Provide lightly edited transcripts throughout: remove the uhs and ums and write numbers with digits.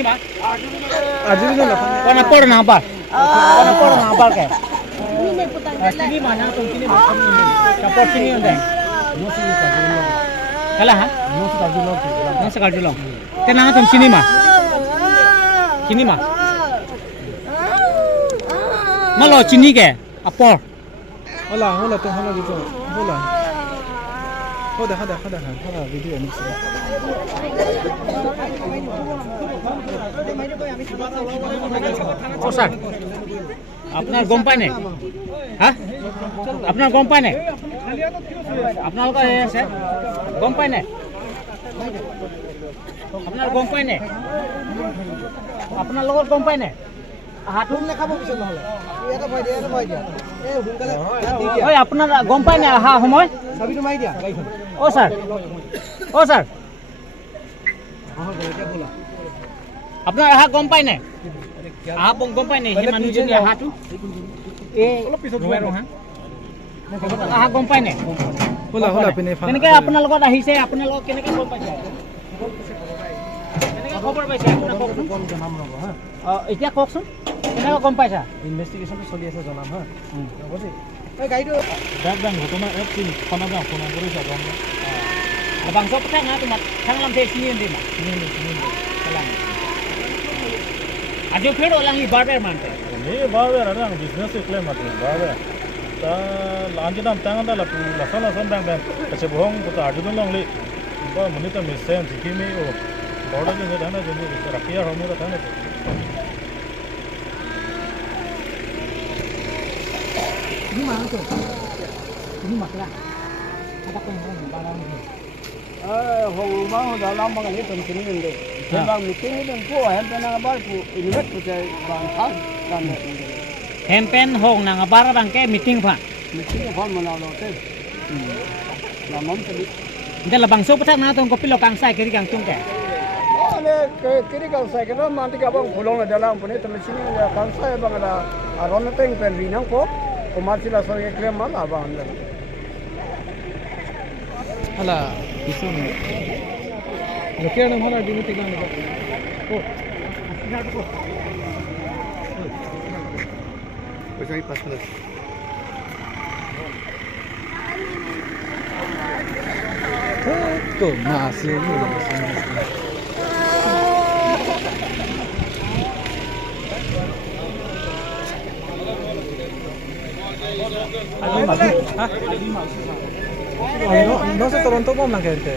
sini mah. Kau por nampak. Kau por nampak ke? Sini mana tu sini mah. Kapor sini ada. Kalah ha? Nasi kajulong. Tenang tu sini mah. Sini mah. Malo sini ke? Apor. Hola tu hola gitu. Hola. Hola video ni sih. Oh sir, আপনার গম পায় না হ্যাঁ আপনার গম পায় না আপোনালোকৰ এই আছে গম পায় না আপোনাৰ গম পায় না আপোনাৰ লগত গম পায় না হাতটো নেখাব পিছত নহলে এটা ভয় দিয়া এই হুনকালে ঐ আপোনাৰ গম পায় না আহা সময় চাবিটো মাৰি দিয়া ও স্যার আপনার আহা গম পায় না আহা গম পায় না সেই মানুহজনী আহাটো অলপ পিছত আহা গম পায় না কেনেকে আপোনাৰ লগত আহিছে আপোনাৰ লগত কেনেকে গম পাইছে কেনেকে খবৰ পাইছে আপোনাৰ কওকচোন এতিয়া কওকচোন কেনেকে গম পাইছা ইনভেষ্টিগেশ্যনটো চলি আছে জনাম হা হ'ব দেই এই গাড়ীটো দাগ ঘটনা এক তিন ফোন কৰিছা গম bangsa petang ha tumat thanglam the sini ndi ma sini kalang ajo phero lang hi barber mante ni barber ara business ekle mate barber ta lanjidam tanganda la pu la san bang ache bohong ko ajudun long le ba monita mesen sikimi o border je dana je rakhia homo ta na ni ma to ni makla ada ko barang ni hong bang dalam bang ni tem sini ni bang meeting ni pun po hem pen ngabar pu invest pu cai bang khas kan hempen hong nang abar bang ke meeting pha meeting ko mana lo te la mom tadi ndela bangso petang na tong kopi lo kang sai kiri kang tung ke ale kiri kang sai ke man ti ka bang pulong la dalam pu ni tem sini kang sai bang ada aron teng pen rinang ko komersial asal ke krem mal abang anda Hala, isu ni. Lekian nama hala di mati kan? Oh, Pasal pas plus. tu masih ni. No se Toronto bom lang kente.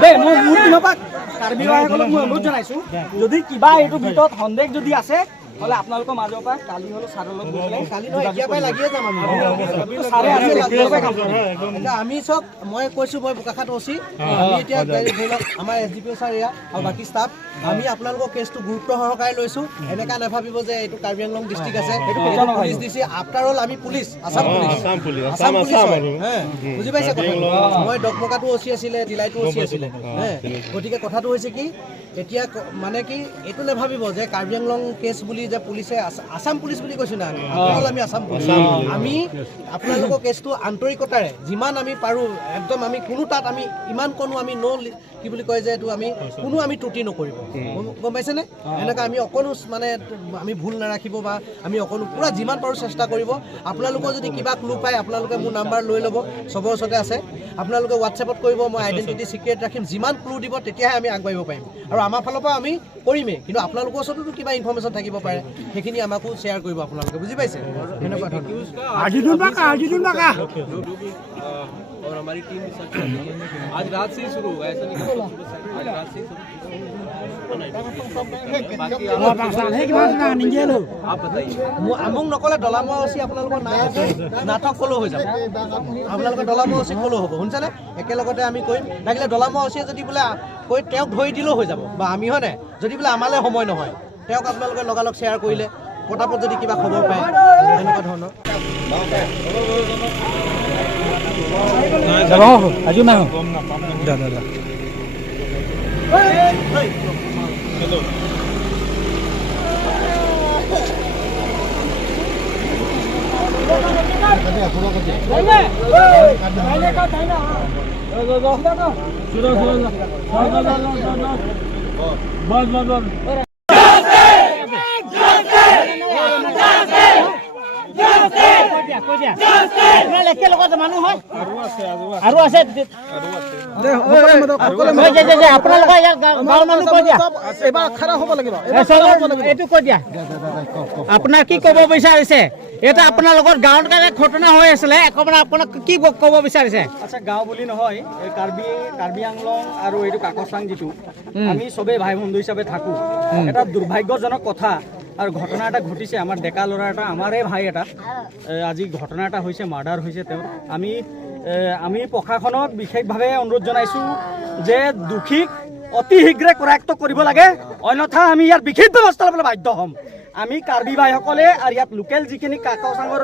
দে মই মোৰ পিনৰ পৰা কাৰ্বি বাহিৰলৈ মই অনুৰোধ জনাইছোঁ যদি কিবা এইটো ভিতৰত সন্দেহ যদি আছে হলে আপোনালোকৰ মাজৰ পৰা কালি হলো ছাৰৰ লগত গৈ কালি এতিয়া পাই লাগিয়ে যাম আমি ছাৰে আছে এতিয়া আমি চব মই কৈছোঁ মই বোকাখাট ওচি আমি এতিয়া ধৰি লওক আমাৰ এছডিপিঅ ছাৰ এয়া আৰু বাকী ষ্টাফ আমি আপোনালোকৰ কেছটো গুৰুত্ব সহকাৰে লৈছোঁ এনেকা নাভাবিব যে এইটো কাৰ্বি আংলং ডিষ্ট্ৰিক্ট আছে এইটো পুলিচ দিছে আফটাৰ অল আমি পুলিচ আছাম পুলিচ বুজি পাইছে কথা মই ডকমকাটো ওচি আছিলে দিলাইটো ওচি আছিলে গতিকে কথাটো হৈছে কি এতিয়া মানে কি এইটো নাভাবিব যে কাৰ্বি আংলং কেছ বুলি যে পুলিচে আছাম পুলিচ বুলি কৈছোঁ না আমি আছাম পুলিচ আমি আপোনালোকৰ কেছটো আন্তৰিকতাৰে যিমান আমি পাৰোঁ একদম আমি কোনো তাত আমি ইমান কোনো আমি কি বুলি কয় যে এইটো আমি কোনো আমি ত্ৰুটি নকৰিব গম পাইছেনে এনেকৈ আমি অকণো মানে আমি ভুল নাৰাখিব বা আমি অকণো পূৰা যিমান পাৰোঁ চেষ্টা কৰিব আপোনালোকৰ যদি কিবা ক্লু পায় আপোনালোকে মোৰ নাম্বাৰ লৈ ল'ব চবৰ ওচৰতে আছে আপোনালোকে হোৱাটছএপত কৰিব মই আইডেণ্টিটি চিক্ৰেট ৰাখিম যিমান ক্লু দিব তেতিয়াহে আমি আগবাঢ়িব পাৰিম আৰু আমাৰ ফালৰ পৰা আমি কৰিমেই কিন্তু আপোনালোকৰ ওচৰতো কিবা ইনফৰমেশ্যন থাকিব পাৰে সেইখিনি আমাকো শ্বেয়াৰ কৰিব আপোনালোকে বুজি পাইছে এনেকুৱা ধৰণৰ और हमारी टीम भी सर्च कर रही है आज रात से ही शुरू होगा ऐसा नहीं आज रात से ही आप बताइए মোক নকলে ডলামৰা ওচি আপোনালোকৰ নাই আছে নাটক ফ'ল' হৈ যাব আপোনালোকৰ ডলামৰা ওচি ফ'ল' হ'ব শুনিছেনে একেলগতে আমি কৰিম লাগিলে ডলামৰা ওচিয়ে যদি বোলে কৈ তেওঁক ধৰি দিলেও হৈ যাব বা আমি হয়নে যদি বোলে আমালৈ সময় নহয় তেওঁক আপোনালোকে লগালগ শ্বেয়াৰ কৰিলে পটাপট যদি কিবা খবৰ পায় এনেকুৱা ধৰণৰ Aju na. Dah. Hello. মানুহ হয় আৰু আছে আপোনালোকে গাঁৱৰ মানুহ কৈ দিয়া এইটো কৈ দিয়া আপোনাৰ কি ক'ব বিচাৰিছে এটা আপোনালোকৰ গাঁৱত ঘটনা হৈ আছিলে আপোনাক কি ক'ব বিচাৰিছে আচ্ছা গাঁও বুলি নহয় এই কাৰ্বি আংলং আৰু এইটো কাকচাং যিটো আমি চবেই ভাই বন্ধু হিচাপে থাকোঁ এটা দুৰ্ভাগ্যজনক কথা আৰু ঘটনা এটা ঘটিছে আমাৰ ডেকা ল'ৰা এটা আমাৰে ভাই এটা আজি ঘটনা এটা হৈছে মাৰ্ডাৰ হৈছে তেওঁ আমি প্ৰশাসনক বিশেষভাৱে অনুৰোধ জনাইছোঁ যে দোষীক অতি শীঘ্ৰে কৰায়ত্ব কৰিব লাগে অন্যথা আমি ইয়াৰ বিশেষ ব্যৱস্থা ল'বলৈ বাধ্য হ'ম আমি কাৰ্বি ভাইসকলে আৰু ইয়াত লোকেল যিখিনি কাকচাঙৰ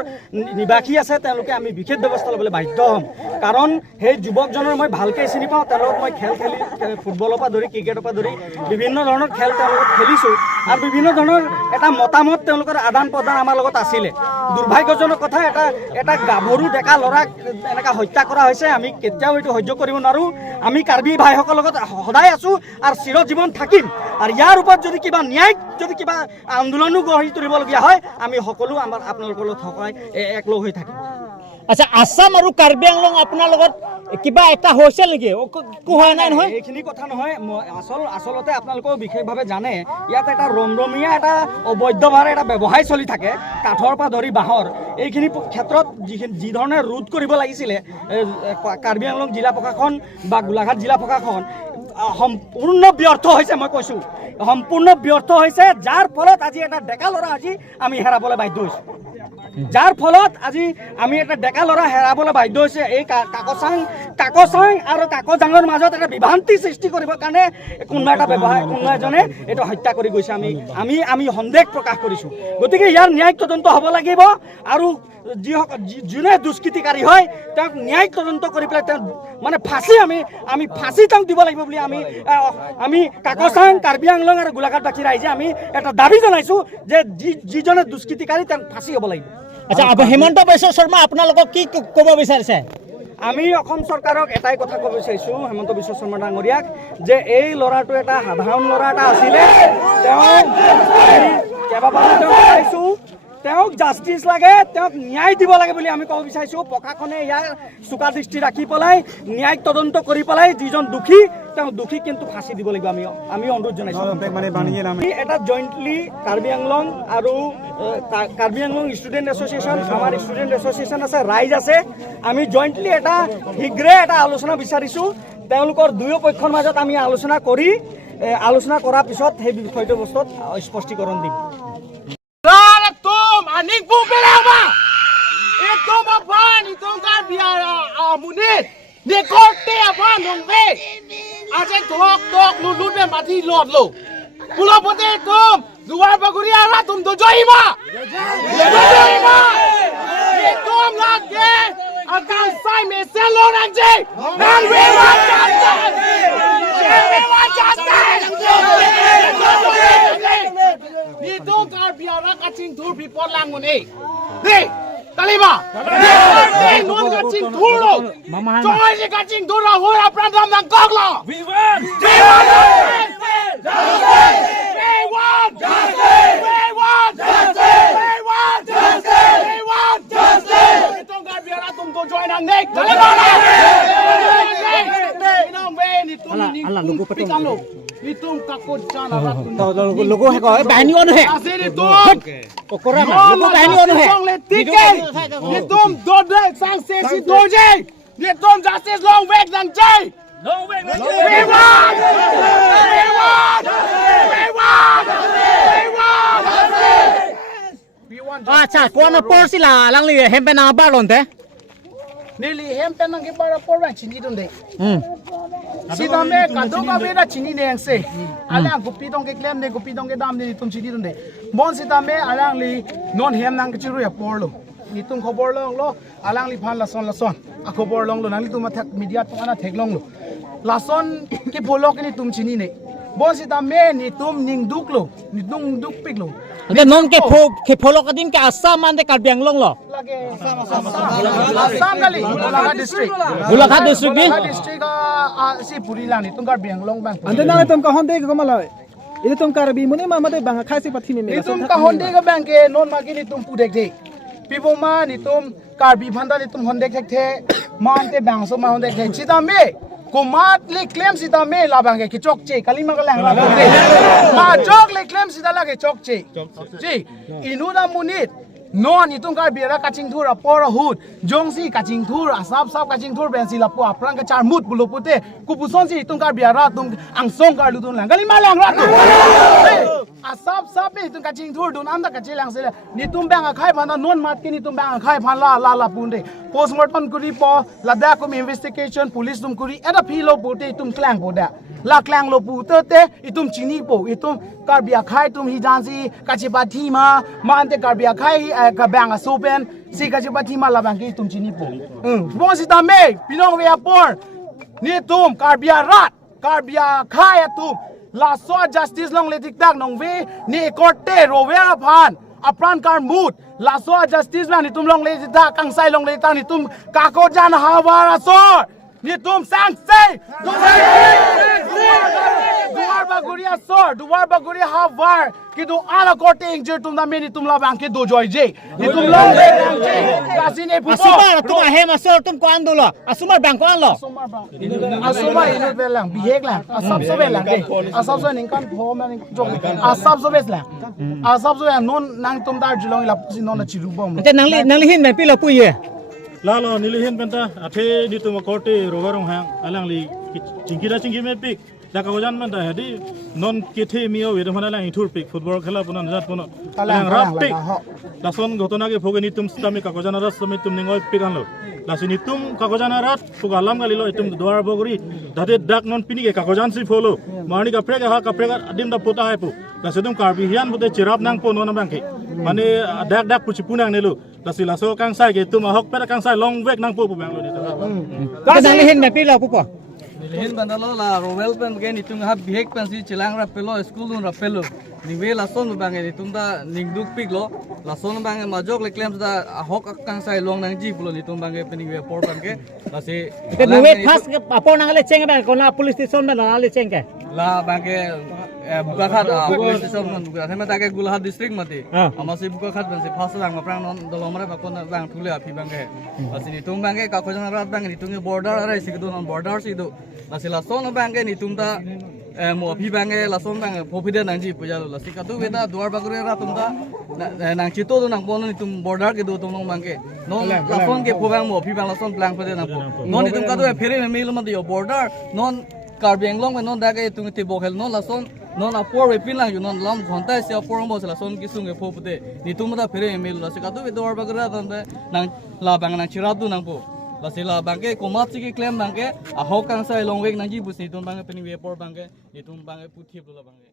নিবাসী আছে তেওঁলোকে আমি বিশেষ ব্যৱস্থা ল'বলৈ বাধ্য হ'ম কাৰণ সেই যুৱকজনৰ মই ভালকৈ চিনি পাওঁ তেওঁৰ লগত মই খেল খেলি ফুটবলৰ পৰা ধৰি ক্ৰিকেটৰ পৰা ধৰি বিভিন্ন ধৰণৰ খেল তেওঁৰ লগত খেলিছোঁ আৰু বিভিন্ন ধৰণৰ এটা মতামত তেওঁলোকৰ আদান প্ৰদান আমাৰ লগত আছিলে দুৰ্ভাগ্যজনক কথা এটা গাভৰু ডেকা ল'ৰাক এনেকৈ হত্যা কৰা হৈছে আমি কেতিয়াও এইটো সহ্য কৰিব নোৱাৰোঁ আমি কাৰ্বি ভাইসকলৰ লগত সদায় আছোঁ আৰু চিৰজীৱন থাকিম আৰু ইয়াৰ ওপৰত যদি কিবা ন্যায়িক যদি কিবা আন্দোলনো গঢ়ি তুলিবলগীয়া হয় আমি সকলো আপোনালোকৰ লগত সহায় একলগ হৈ থাকিম আচ্ছা আছাম আৰু কাৰ্বি আংলং আপোনাৰ লগত কিবা এটা হৈছিল নেকি হোৱা নাই নহয় এইখিনি কথা নহয় আচলতে আপোনালোকেও বিশেষভাৱে জানে ইয়াত এটা ৰমৰমীয়া এটা অবৈধভাৱে এটা ব্যৱসায় চলি থাকে কাঠৰ পৰা ধৰি বাঁহৰ এইখিনি ক্ষেত্ৰত যি ধৰণে ৰোধ কৰিব লাগিছিলে কাৰ্বি আংলং জিলা প্ৰশাসন বা গোলাঘাট জিলা প্ৰশাসন সম্পূৰ্ণ ব্যৰ্থ হৈছে মই কৈছোঁ সম্পূৰ্ণ ব্যৰ্থ হৈছে যাৰ ফলত আজি এটা ডেকা ল'ৰা আজি আমি হেৰাবলৈ বাধ্য হৈছোঁ যাৰ ফলত আজি আমি এটা ডেকা ল'ৰা হেৰাবলৈ বাধ্য হৈছে এই কাকচাং আৰু কাকজাঙৰ মাজত এটা বিভ্ৰান্তি সৃষ্টি কৰিবৰ কাৰণে কোনোবা এটা কোনোবা এজনে এইটো হত্যা কৰি গৈছে আমি সন্দেহ প্ৰকাশ কৰিছোঁ গতিকে ইয়াৰ ন্যায়িক তদন্ত হ'ব লাগিব আৰু যোনে দুষ্কৃতিকাৰী হয় তেওঁক ন্যায়িক তদন্ত কৰি পেলাই তেওঁ মানে ফাঁচি আমি ফাঁচি তেওঁক দিব লাগিব বুলি আমি কাকচাং কাৰ্বি আংলং আৰু গোলাঘাটবাসী ৰাইজে আমি এটা দাবী জনাইছোঁ যে যিজনে দুষ্কৃতিকাৰী তেওঁক ফাঁচি হ'ব লাগিব আচ্ছা হিমন্ত বিশ্ব শৰ্মা আপোনালোকক কি ক'ব বিচাৰিছে আমি অসম চৰকাৰক এটাই কথা ক'ব বিচাৰিছোঁ হিমন্ত বিশ্ব শৰ্মা ডাঙৰীয়াক যে এই ল'ৰাটো এটা সাধাৰণ ল'ৰা এটা আছিলে কেইবাবাৰো পাইছোঁ তেওঁক জাষ্টিচ লাগে তেওঁক ন্যায় দিব লাগে বুলি আমি ক'ব বিচাৰিছোঁ প্ৰশাসনে ইয়াৰ চোকা দৃষ্টি ৰাখি পেলাই ন্যায়িক তদন্ত কৰি পেলাই যিজন দোষী তেওঁ দোষী কিন্তু ফাঁচি দিব লাগিব আমি অনুৰোধ জনাইছোঁ এটা জইণ্টলি কাৰ্বি আংলং আৰু কাৰ্বি আংলং ষ্টুডেণ্ট এছ'চিয়েশ্যন আমাৰ ষ্টুডেণ্ট এছ'চিয়েশ্যন আছে ৰাইজ আছে আমি জইণ্টলি এটা শীঘ্ৰে এটা আলোচনা বিচাৰিছোঁ তেওঁলোকৰ দুয়ো পক্ষৰ মাজত আমি আলোচনা কৰাৰ পিছত সেই বিষয়টো বস্তুত স্পষ্টীকৰণ দিম Anik Bumperama! Ito mapan, itong kabiara amunit! Ni korte apan nung be! Ase tok lulud me mati lord lo! Pulo pote tum! Luar baguri ara tum dojoy ma! Dojoy ma! Itum lagi! Akan say me selo nangje! And we want justice! We want justice! Ito karbiara kacing tur people lang mo ni. Ni, kalima. Ni non kacing tur lo. Joy si kacing tur lo hura prandam ng koglo. We want justice. We want justice. We want justice. We want justice. We want justice. Ito karbiara tum to join ang nek. Kalima na. Inang be ni tum ni pikang lo. Itum kakot jana ratun. Logo হে কয় বাহিনী অনুহে Asir itum. কৰা না logo বাহিনী অনুহে Song le tike. Itum dode sang sesi doje. Itum justice long weg nang jay. Long weg nang jay. We want. We want. We want. We want. আচ্ছা কোন পৰছিলা লাংলি হেম্পে না বাৰলনতে Nili hempen nang gibara porwan chini dunde. Sidame kadoga beda chini neng se. Alang gupi dong ke claim ne gupi dong ke dam ne tum chini dunde. Bon sidame alang li non hem nang chiru ya porlo. Ni tum khobor long lo alang li phan la son. A khobor long lo nang li tum athak media tum ana thek long lo. La son ke bolok ni tum chini ne. Bon sidame ni tum ning duk lo. Ni tum duk pik lo. แต่นนke pholo kadin ke assam man de karbiang long lo lagi Assam kali Golaghat district ni district si Purilang ni tungkar Bianglong bang ande na tum ka honde ka malay itu tum karbi muni ma mate bang khai si pathi me ni tum ka honde ka bang ke non ma ki ni tum pudek de pibo ma ni tum karbi phanda ni tum honde khek the man te bang so ma honde khek chida me kumat le claim sida me la bang ke chok che kalima ka lang la de ma chok le claim sida la ke chok che ji inuda munit non itung kar biara kaching thur apora hut jongsi kaching thur asap sap kaching thur bensi la pu aprang ka char mut bulo pute kupuson si itung kar biara tung angsong kar ludun lang gali malang ra tu asap sap itung kaching thur dun anda kachil lang sele ni tum bang khai phana non mat ki ni tum bang khai phan la punde postmortem kuri po la da kum investigation police tum kuri eta philo pute itum klang poda la klang lo pu te itum chini po itum kar bia khai tum hi jansi kachipa thima mante kar bia khai ka bang a sopen si kachipa thima la bang ki tum chini po bo si ta me pinong we apor ni tum kar bia rat kar bia khai atum la so justice long le tik tak nong we ni korte ro we phan apran kar mut la so justice ba ni tum long le tik tak kang sai long le tak ni tum ka ko jan hawara so ni tum sang sei duar baguria havar ki du ala korte injure tum da meni tum la bang ke do joy je ni tum long le bang je kasi ne pupo asumar tum ahe masor tum ko andulo asumar bang ko anlo asuma inu belang bihek lang asap so belang de asap so ning kan pho man jong asap so beslang asap so non nang tum dar jilong la pusi non na chiru bom te nangli hin me pilo puye lalo nilihin benta athe di tu korte rogarong hang alang li cingki me pik da kagojan benta hedi non kethe mio we dhana lang ithur pik football khela punan jat puno alang rap pik dason gotona ke phogeni tum stami kagojan ras sami tum ningoi pikan lo dasini tum kagojan rat pugalam gali lo tum dwar bogri dade dak non pini ke kagojan si pholo mani ka prega ha ka prega adim da pota hai pu dasedum karbi hian bute chirap nang po non bangke mane dak puchi punang nelu dasila so kang sai ke tum hok pera kang sai long vek nang po pu bang lo ni te nangli hin me pilo pupo Nilihin bandalo la Rowell pen gen itung ha bihek pen si chilang rapelo school dun rapelo ningwe la son bang gen itung da ningduk pik lo la son bang majok le claims da hok kang sai long nang ji pulo nitung bang gen ningwe por bang ke la se te nuwe fast apor nangale cheng ba ko na police station na nangale cheng ke la bang ke Bukakhat police station mon Bukakhat ma ta ke Golaghat district mate amasi Bukakhat ban se fast rang prang non dolomare ba kon bang thule api bang ke la se nitung bang ke ka ko jana rat bang nitung border are si do non border si do la son bang ke ni tum da mo phi bang ke la son bang phopide nang ji puja lo la si ka tu beta duar bagure ra tum da nang chito do nang bon ni tum border ke do tum nong bang ke non la son ke pho bang mo phi bang la son plan pade nang non ni tum ka do fere me mil ma dio border non karbiang long non da ke tum ti bokhel non la son non apor we pin lang yu non lam khonta se apor mo se la son ki sung ke phopde ni tum da fere me mil la si ka tu duar bagure ra nang la bang nang chira du nang po la sila bangke komat sigi claim bangke ahok kang sai long wek nang ji busi tum bangke peni we por bangke ni tum bangke puthi bula bangke